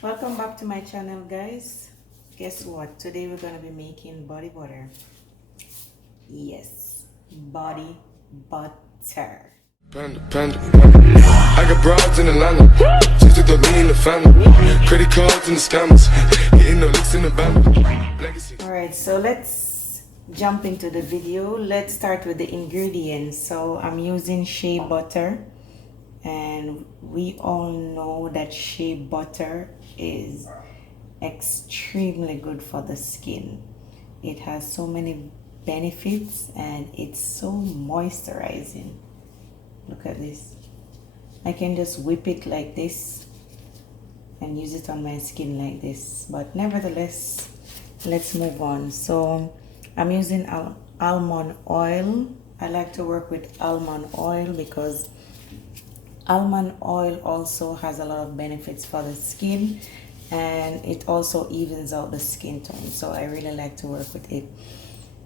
Welcome back to my channel, guys. Guess what? Today we're going to be making body butter. Yes, body butter. Panda. I got broads in Atlanta. Just to throw me in the family. Credit cards and the scammers. Getting no licks in the band. Alright, so let's jump into the video. Let's start with the ingredients. So I'm using shea butter. And we all know that shea butter is extremely good for the skin. It has so many benefits and it's so moisturizing. Look at this. I can just whip it like this and use it on my skin like this, but nevertheless, let's move on. So I'm using almond oil. I like to work with almond oil because almond oil also has a lot of benefits for the skin, and it also evens out the skin tone, so I really like to work with it.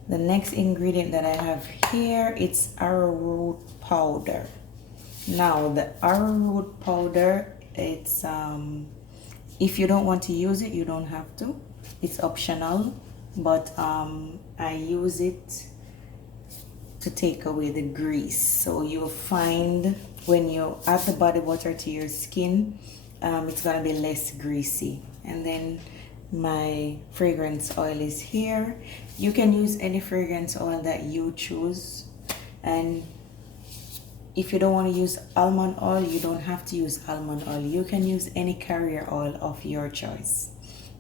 The next ingredient that I have here, it's arrowroot powder. Now the arrowroot powder, it's if you don't want to use it, you don't have to. It's optional, but I use it to take away the grease. So you'll find when you add the body butter to your skin, it's gonna be less greasy. And then my fragrance oil is here. You can use any fragrance oil that you choose, and if you don't want to use almond oil, you don't have to use almond oil. You can use any carrier oil of your choice.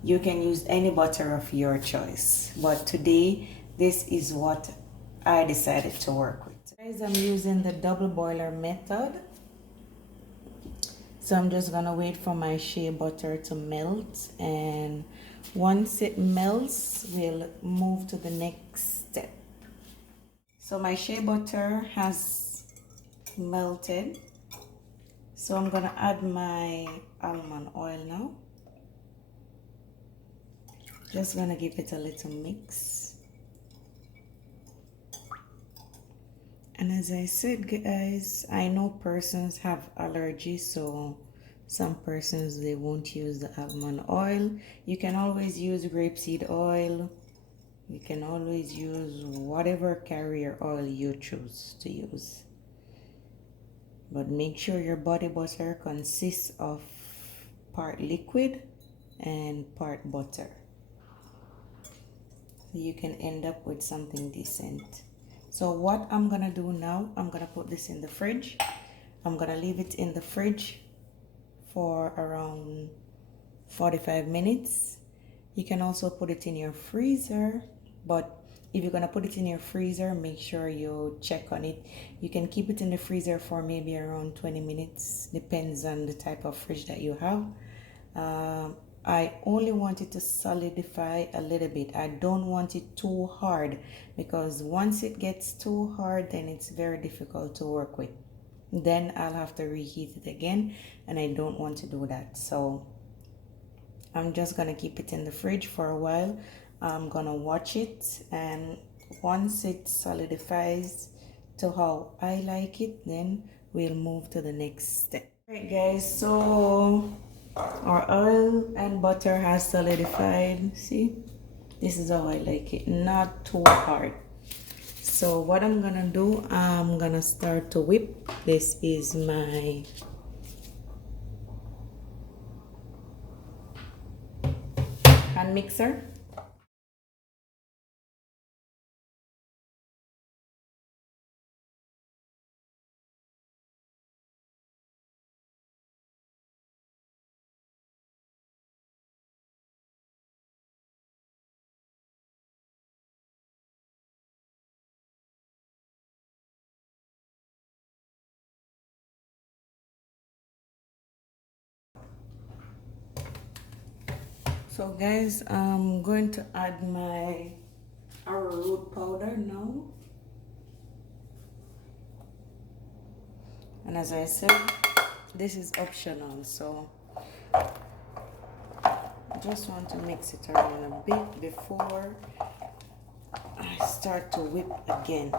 You can use any butter of your choice, but today this is what I decided to work with. Guys, I'm using the double boiler method. So I'm just gonna wait for my shea butter to melt, and once it melts, we'll move to the next step. So my shea butter has melted. So I'm gonna add my almond oil now. Just gonna give it a little mix. And as I said, guys, I know persons have allergies, so some persons, they won't use the almond oil. You can always use grapeseed oil. You can always use whatever carrier oil you choose to use. But make sure your body butter consists of part liquid and part butter, so you can end up with something decent. So what I'm gonna do now, I'm gonna put this in the fridge. I'm gonna leave it in the fridge for around 45 minutes. You can also put it in your freezer, but if you're gonna put it in your freezer, make sure you check on it. You can keep it in the freezer for maybe around 20 minutes, depends on the type of fridge that you have. I only want it to solidify a little bit. I don't want it too hard, because once it gets too hard, then it's very difficult to work with. Then I'll have to reheat it again, and I don't want to do that. So I'm just gonna keep it in the fridge for a while. I'm gonna watch it, and once it solidifies to how I like it, then we'll move to the next step. Alright guys, so our oil and butter has solidified. See, this is how I like it, not too hard. So what I'm gonna do, I'm gonna start to whip. This is my hand mixer. So guys, I'm going to add my arrowroot powder now. And as I said, this is optional, so I just want to mix it around a bit before I start to whip again.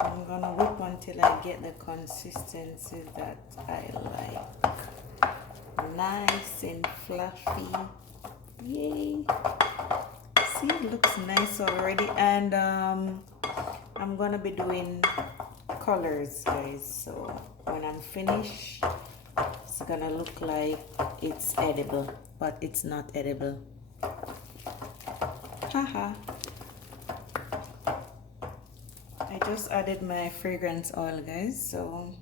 I'm gonna whip until I get the consistency that I like. nice and fluffy. Yay! See, it looks nice already. And I'm gonna be doing colors, guys. So when I'm finished, it's gonna look like it's edible, but it's not edible. Haha. I just added my fragrance oil, guys. So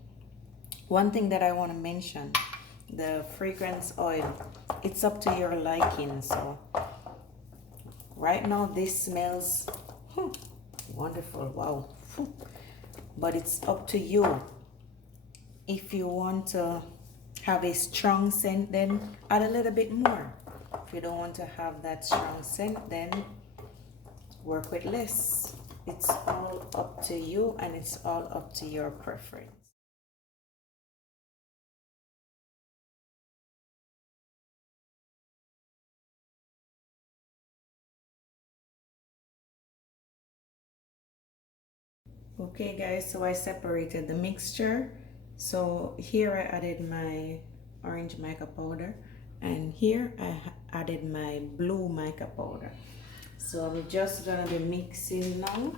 one thing that I want to mention, the fragrance oil, it's up to your liking. So right now this smells wonderful. Wow. But it's up to you. If you want to have a strong scent, then add a little bit more. If you don't want to have that strong scent, then work with less. It's all up to you, and it's all up to your preference. Okay guys, so I separated the mixture. So here I added my orange mica powder, and here I added my blue mica powder. So I'm just gonna be mixing now.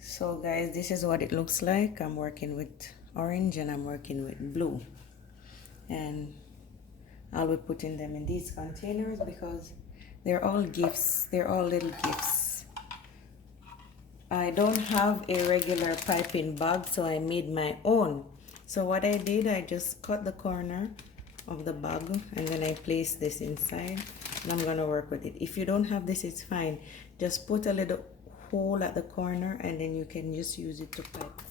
So guys, this is what it looks like. I'm working with orange and I'm working with blue, and I'll be putting them in these containers because they're all gifts. They're all little gifts. I don't have a regular piping bag, so I made my own. So what I did, I just cut the corner of the bag and then I placed this inside, and I'm gonna work with it. If you don't have this, it's fine. Just put a little hole at the corner and then you can just use it to pipe.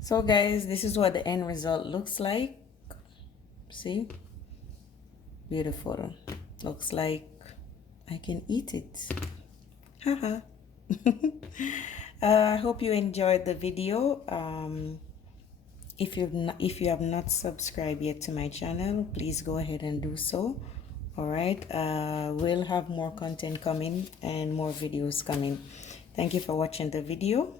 So guys, this is what the end result looks like. See? Beautiful. Looks like I can eat it. Haha. I hope you enjoyed the video. If you have not subscribed yet to my channel, please go ahead and do so. All right. We'll have more content coming and more videos coming. Thank you for watching the video.